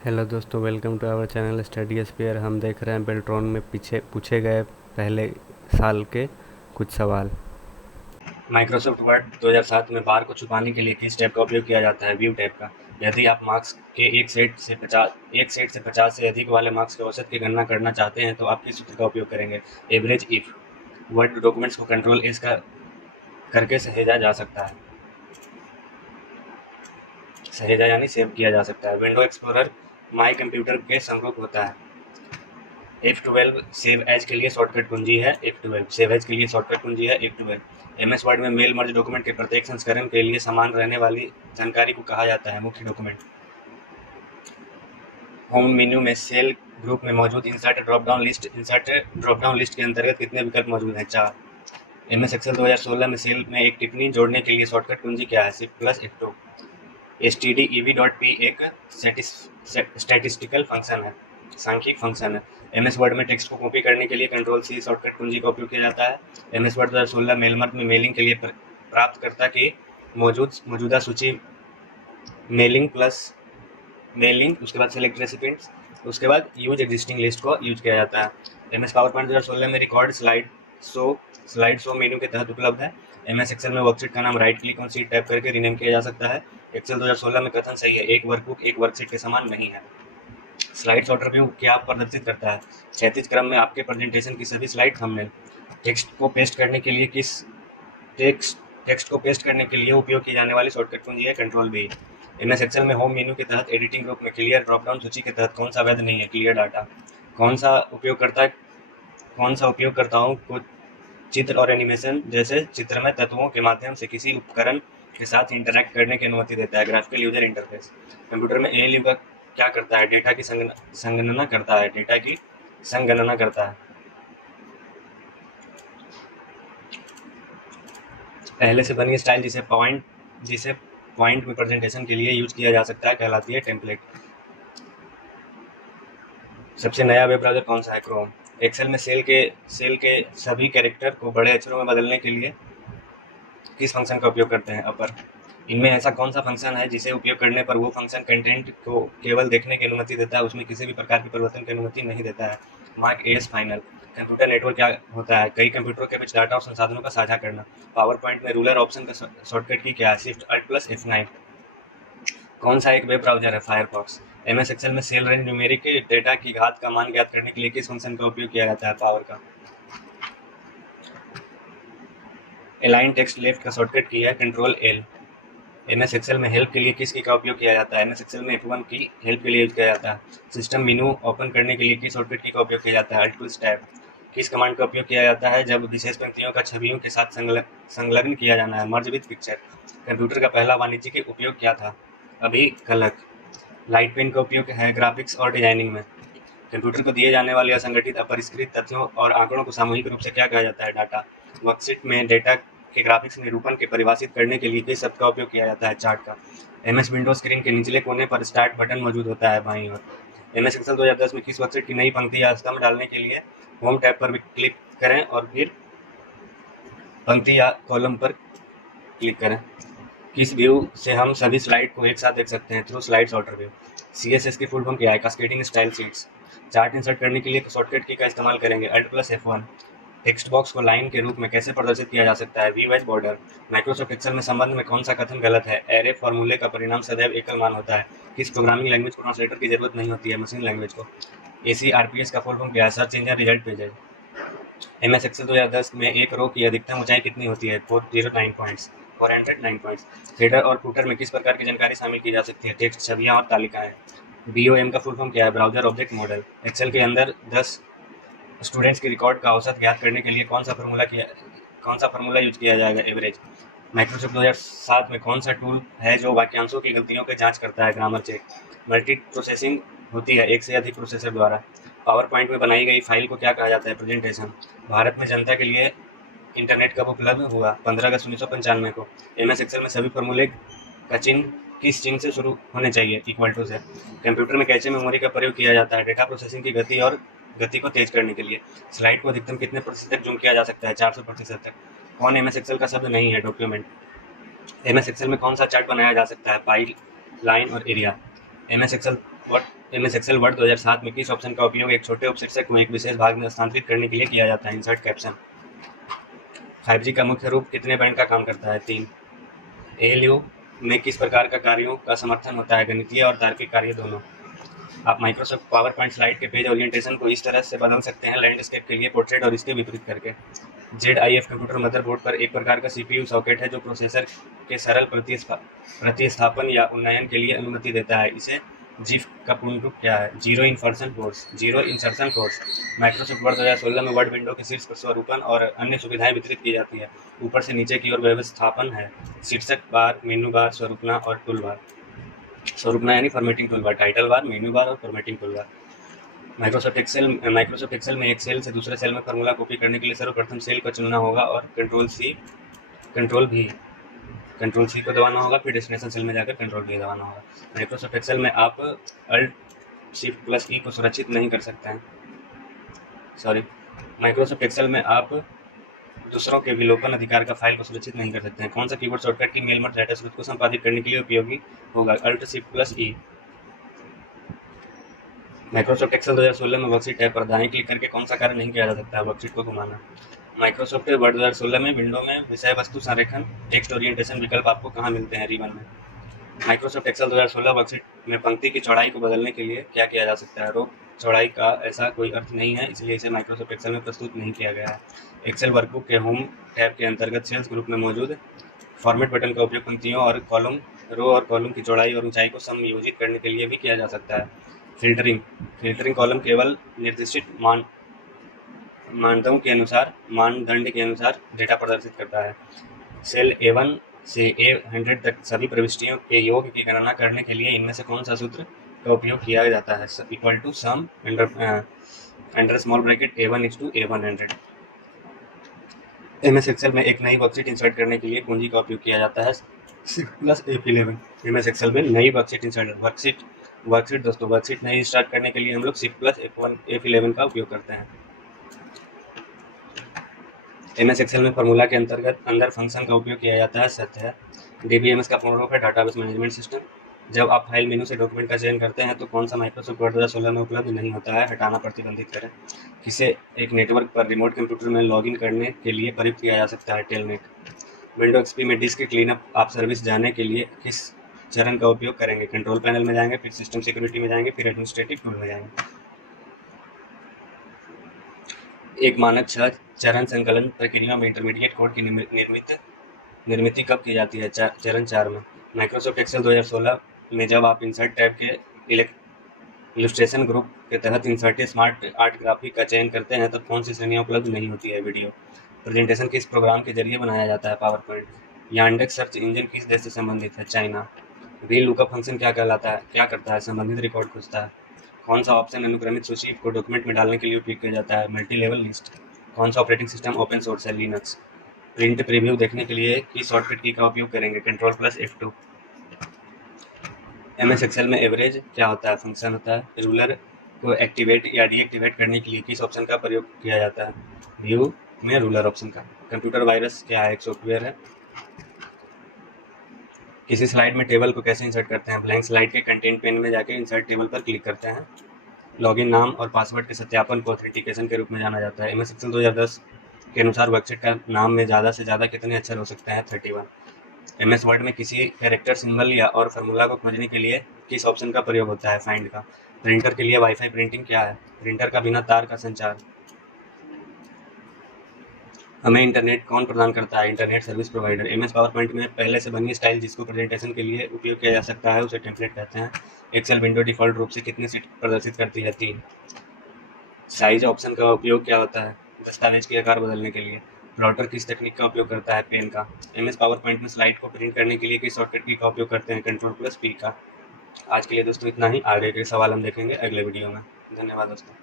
Hello दोस्तों, welcome to our channel study sphere. हम देख रहे हैं बेल्ट्रॉन में पीछे पूछे गए पहले साल के कुछ सवाल। माइक्रोसॉफ्ट वर्ड 2007 में बार को छुपाने के लिए किस टैब का उपयोग किया जाता है? व्यू टैब का। यदि आप मार्क्स के एक सेट से 50 से अधिक वाले मार्क्स के औसत की गणना करना चाहते हैं तो आप किस सूत्र का उपयोग करेंगे? Average if. वर्ड डॉक्यूमेंट्स को कंट्रोल एस का करके सहेजा जा सकता है। सहेजा यानी सेव किया जा सकता है। विंडो एक्सप्लोरर माई कंप्यूटर के समरूप होता है। F12 सेव एज के लिए शॉर्टकट कुंजी है। F12 सेव एज के लिए शॉर्टकट कुंजी है। F12 MS वर्ड में मेल मर्ज डॉक्यूमेंट के प्रत्येक संस्करण के लिए समान रहने वाली जानकारी को कहा जाता है मुख्य डॉक्यूमेंट। होम मेन्यू में सेल ग्रुप में मौजूद इंसर्ट ड्रॉप डाउन लिस्ट के अंतर्गत कितने विकल्प मौजूद हैं? 4। MS एक्सेल 2016 में सेल में एक टिप्पणी जोड़ने के लिए शॉर्टकट कुंजी क्या है? Shift+F2। stdev.p एक स्टैटिस्टिकल फंक्शन है, सांख्यिक फंक्शन है। MS वर्ड में टेक्स्ट को कॉपी करने के लिए Ctrl+C शॉर्टकट कुंजी का उपयोग किया जाता है। MS वर्ड 2016 मेलमर्ज में मेलिंग के लिए प्राप्तकर्ता की मौजूदा सूची मेलिंग, उसके बाद सेलेक्ट रेसिपिएंट्स, उसके बाद यूज एग्जिस्टिंग लिस्ट को यूज किया जाता है। MS पावर पॉइंट 2016 में रिकॉर्ड स्लाइड शो मेन्यू के तहत उपलब्ध है। MS एक्सेल में वर्कशीट का नाम right click on sheet tap करके रीनेम किया जा सकता है। एक्सेल 2016 में कथन सही है, एक वर्कबुक एक वर्कशीट के समान नहीं है। स्लाइड ऑर्डर व्यू क्या प्रदर्शित करता है? क्षैतिज क्रम में आपके प्रेजेंटेशन की सभी स्लाइड थंबनेल। टेक्स्ट को पेस्ट करने के लिए उपयोग की जाने वाली शॉर्टकट कुंजी है Ctrl+V। MS एक्सेल में होम मेन्यू के तहत एडिटिंग ग्रुप में क्लियर ड्रॉप डाउन सूची के तहत कौन सा वैध नहीं है? Clear data. कौन सा उपयोगकर्ताओं को चित्र और एनिमेशन जैसे चित्रमय तत्वों के माध्यम से किसी उपकरण के साथ इंटरैक्ट करने की अनुमति देता है? Graphical user interface. कंप्यूटर में ALU का क्या करता है? डेटा की संगणना करता है। पहले से बनी स्टाइल जिसे पॉइंट में प्रेजेंटेशन के लिए यूज किया जा सकता है कहलाती है टेम्पलेट। सबसे नया वेब ब्राउज़र कौन सा है? क्रोम। एक्सेल में सेल के सभी कैरेक्टर को बड़े अक्षरों में बदलने के लिए किस फंक्शन का उपयोग करते हैं? अपर। इनमें ऐसा कौन सा फंक्शन है जिसे उपयोग करने पर वो फंक्शन कंटेंट को केवल देखने की अनुमति देता है, उसमें किसी भी प्रकार के परिवर्तन की अनुमति नहीं देता है? Mark S final. Computer network क्या होता है? कई कंप्यूटरों के बीच डाटा और संसाधनों का साझा करना। पावर पॉइंट में रूलर ऑप्शन का शॉर्टकट की क्या है? Shift+Alt+F9। कौन सा एक वेब ब्राउज़र है? फायरफॉक्स। MS एक्सेल में सेल रेंज न्यूमेरिक डेटा की घात का मान ज्ञात करने के लिए किस फंक्शन का उपयोग किया जाता है? पावर का। अलाइन टेक्स्ट लेफ्ट का शॉर्टकट की है Ctrl+L। MS एक्सेल में हेल्प के लिए किस की का उपयोग किया जाता है? MS एक्सेल में F1 की हेल्प के लिए यूज किया जाता है। सिस्टम मेनू ओपन करने के लिए किस शॉर्टकट की का उपयोग किया जाता है? Alt+Tab। किस कमांड का उपयोग किया जाता है जब विशेष पंक्तियों का छवियों के साथ संलग्न किया जाना है? Merge with picture. कंप्यूटर का पहला वाणिज्यिक उपयोग क्या था? अभिकलक। लाइट पेन का उपयोग है ग्राफिक्स और डिजाइनिंग में। कंप्यूटर को दिए जाने वाले असंगठित अपरिष्कृत तथ्यों और आंकड़ों को सामूहिक रूप से क्या कहा जाता है? डाटा। वर्कशीट में डेटा के ग्राफिक्स निरूपण के परिभाषित करने के लिए किस शब्द का उपयोग किया जाता है? चार्ट का। MS विंडोज स्क्रीन के निचले कोने पर स्टार्ट बटन मौजूद होता है बाईं ओर। MS एक्सेल 2010 में किस वर्कशीट की नई पंक्ति या स्तंभ डालने के लिए होम टैब पर क्लिक करें और फिर पंक्ति या कॉलम पर क्लिक करें? किस व्यू से हम सभी स्लाइड को एक साथ देख सकते हैं? Through slide order view. CSS की फुल फॉर्म क्या है? Cascading style sheets. Chart insert करने के लिए शॉर्टकट की का इस्तेमाल करेंगे Alt+F1। टेक्स्ट बॉक्स को लाइन के रूप में कैसे प्रदर्शित किया जा सकता है? View as border. Microsoft Excel में संबंध में कौन सा कथन गलत है? एरे फॉर्मूले का परिणाम सदैव एकल मान होता है। किस प्रोग्रामिंग लैंग्वेज को ट्रांसलेटर की जरूरत नहीं होती है? मशीन लैंग्वेज को। ACRPS का फुल फॉर्म क्या है? Search engine result pages. MS Excel 2010 में एक रो की अधिकतम ऊंचाई कितनी होती है? 409 पॉइंट्स। हेडर और फुटर में किस प्रकार की जानकारी शामिल की जा सकती है? टेक्स्ट, छवियां और तालिकाएं। BOM का फुल फॉर्म क्या है? Browser object model. एक्सेल के अंदर 10 स्टूडेंट्स के रिकॉर्ड का औसत ज्ञात करने के लिए कौन सा फार्मूला यूज किया जाएगा? एवरेज। माइक्रोसॉफ्ट 2007 में कौन सा टूल है जो वाक्यांशों की गलतियों की जांच करता है? Grammar check. मल्टी प्रोसेसिंग होती है एक से अधिक प्रोसेसर द्वारा। पावर पॉइंट में बनाई गई फाइल को क्या कहा जाता है? प्रेजेंटेशन। भारत में जनता के लिए इंटरनेट कब उपलब्ध हुआ? 15 अगस्त 1995 को। MS एक्सेल में सभी फॉर्मूले का चिन्ह किस चिन्ह से शुरू होने चाहिए? इक्वल टू से। कंप्यूटर में कैचे मेमोरी का प्रयोग किया जाता है? डेटा प्रोसेसिंग की गति को तेज करने के लिए। स्लाइड को अधिकतम कितने प्रतिशत तक जूम किया जा सकता है? 400% तक। कौन MS एक्सेल का शब्द नहीं है? डॉक्यूमेंट। MS एक्सेल में कौन सा चार्ट बनाया जा सकता है? पाई, लाइन और area. MS Excel MS Excel Word 2007 में किस ऑप्शन का उपयोग एक छोटे उपशीर्षक को एक विशेष भाग में स्थानांतरित करने के लिए किया जाता है? Insert caption. 5G का मुख्य रूप कितने बैंड का काम करता है? 3। ALU में किस प्रकार का कार्यों का समर्थन होता है? गणितीय और तार्किक कार्य दोनों। आप माइक्रोसॉफ्ट पावर पॉइंट स्लाइड के पेज ओरिएंटेशन को इस तरह से बदल सकते हैं, लैंडस्केप के लिए पोर्ट्रेट और इसके विपरीत करके। ZIF कंप्यूटर मदरबोर्ड पर एक प्रकार का CPU सॉकेट है जो प्रोसेसर के सरल प्रतिस्थापन या उन्नयन के लिए अनुमति देता है। इसे GIF का पूर्ण रूप क्या है? Zero insertion course. Microsoft word 2016 में वर्ड विंडो के शीर्ष पर स्वरूपन और अन्य सुविधाएं वितरित की जाती है। ऊपर से नीचे की ओर व्यवस्थापन है, शीर्षक बार, मेनू बार, स्वरूपना और टूल बार। स्वरूपना यानी formatting toolbar, title bar, menu bar और formatting toolbar. Microsoft Excel में एक सेल से दूसरे सेल में फार्मूला कॉपी करने के लिए सर्वप्रथम सेल को चुनना होगा और कंट्रोल सी को दबाना होगा, फिर डेस्टिनेशन सेल में जाकर कंट्रोल V दबाना होगा। माइक्रोसॉफ्ट एक्सेल में आप अल्ट शिफ्ट प्लस E को सुरक्षित नहीं कर सकते हैं। माइक्रोसॉफ्ट एक्सेल में आप दूसरों के विलोपन अधिकार का फाइल को सुरक्षित नहीं कर सकते हैं। कौन सा कीबोर्ड शॉर्टकट की मेल मर्ज डाटा स्रोत को संपादित करने के लिए उपयोगी होगा? Alt shift plus E। Microsoft Excel 2016 में वर्कशीट टैब पर दाएं क्लिक करके कौन सा कार्य नहीं किया जा सकता है? वर्कशीट को घुमाना। माइक्रोसॉफ्ट वर्ड 2016 में विंडो में विषय वस्तु संरेखन टेक्स्ट ओरिएंटेशन विकल्प आपको कहाँ मिलते हैं? रिबन में। माइक्रोसॉफ्ट एक्सेल 2016 वर्कशीट में पंक्ति की चौड़ाई को बदलने के लिए क्या किया जा सकता है? रो चौड़ाई का ऐसा कोई अर्थ नहीं है, इसलिए इसे माइक्रोसॉफ्ट एक्सेल में प्रस्तुत नहीं किया गया है। एक्सेल वर्कबुक के होम टैब के अंतर्गत सेल्स ग्रुप में मौजूद फॉर्मेट बटन का उपयोग पंक्तियों और कॉलम, रो और कॉलम की चौड़ाई और ऊंचाई को समायोजित करने के लिए भी किया जा सकता है। फिल्टरिंग कॉलम केवल निर्दिष्ट मानदंड के अनुसार डेटा प्रदर्शित करता है। सेल A1 से A100 तक सभी प्रविष्टियों के योग की गणना करने के लिए इनमें से कौन सा सूत्र का उपयोग किया जाता है? Equal to sum under small bracket A1 = A100। MS Excel में एक नई वर्कशीट इंसर्ट करने के लिए कुंजी का उपयोग किया जाता है Shift+ F11। MS एक्सेल में नई वर्कशीट नई स्टार्ट करने के लिए हम लोग Shift+ F11 का उपयोग करते हैं। MS एक्सेल में फार्मूला के अंदर फंक्शन का उपयोग किया जाता है। सत्य है। DBMS का पूर्ण रूप है डाटाबेस मैनेजमेंट सिस्टम। जब आप फाइल मेनू से डॉक्यूमेंट का चयन करते हैं तो कौन सा माइक्रोसॉफ्ट वर्ड 2016 में उपलब्ध नहीं होता है? हटाना प्रतिबंधित करें। किसे एक नेटवर्क पर रिमोट कंप्यूटर में लॉगिन करने के लिए प्रयुक्त किया जा सकता है? टेलनेट। विंडो XP में डिस्क क्लीनअप आप सर्विस जाने के लिए किस चरण का उपयोग करेंगे? कंट्रोल पैनल में जाएंगे, फिर सिस्टम सिक्योरिटी में जाएंगे, फिर एडमिनिस्ट्रेटिव टूल में जाएंगे। एक मानक 6 चरण संकलन प्रक्रिया में इंटरमीडिएट कोड की निर्मित कब की जाती है? चरण 4 में। माइक्रोसॉफ्ट एक्सेल 2016 में जब आप इंसर्ट टैब के इलस्ट्रेशन ग्रुप के तहत इंसर्टेड स्मार्ट आर्ट ग्राफिक का चयन करते हैं तब कौन सी श्रेणियाँ उपलब्ध नहीं होती है? वीडियो। प्रेजेंटेशन किस प्रोग्राम के जरिए बनाया जाता है? Power point. Yandex search engine किस देश से संबंधित है? चाइना। वी लुकअप फंक्शन क्या करता है? संबंधित रिकॉर्ड खोजता है। कौन सा ऑप्शन अनुक्रमित सूची को डॉक्यूमेंट में डालने के लिए उपयोग किया जाता है? Multi level list. कौन सा ऑपरेटिंग सिस्टम ओपन सोर्स है? लिनक्स। प्रिंट प्रीव्यू देखने के लिए किस शॉर्टकट की का उपयोग करेंगे? Control+ F2। MS एक्सेल में एवरेज क्या होता है? फंक्शन होता है। रूलर को एक्टिवेट या डीएक्टिवेट करने के लिए किस ऑप्शन का प्रयोग किया जाता है? व्यू में रूलर ऑप्शन का। कंप्यूटर वायरस क्या है? एक सॉफ्टवेयर है। किसी स्लाइड में टेबल को कैसे इंसर्ट करते हैं? ब्लैंक स्लाइड के कंटेंट पेन में जाके इंसर्ट टेबल पर क्लिक करते हैं। लॉगिन नाम और पासवर्ड के सत्यापन को ऑथेंटिकेशन के रूप में जाना जाता है। MS एक्सेल 2010 के अनुसार वर्कशीट का नाम में ज़्यादा से ज़्यादा कितने अक्षर हो सकते हैं? 31। MS वर्ड में किसी कैरेक्टर, सिंबल या और फार्मूला को खोजने के लिए किस ऑप्शन का प्रयोग होता है? फाइंड का। प्रिंटर के लिए वाईफाई प्रिंटिंग क्या है? प्रिंटर का बिना तार का संचार। हमें इंटरनेट कौन प्रदान करता है? Internet service provider. MS power point में पहले से बनी स्टाइल जिसको प्रेजेंटेशन के लिए उपयोग किया जा सकता है उसे टेम्पलेट कहते हैं। एक्सेल विंडो डिफ़ॉल्ट रूप से कितनी सीट प्रदर्शित करती है? 3। साइज ऑप्शन का उपयोग क्या होता है? दस्तावेज के आकार बदलने के लिए। प्लॉटर किस तकनीक का उपयोग करता है? पेन का। MS पावर पॉइंट में स्लाइड को प्रिंट करने के लिए किस शॉर्टकट की का उपयोग करते हैं? कंट्रोल+ P का। आज के लिए दोस्तों इतना ही। आगे के सवाल हम देखेंगे अगले वीडियो में। धन्यवाद दोस्तों।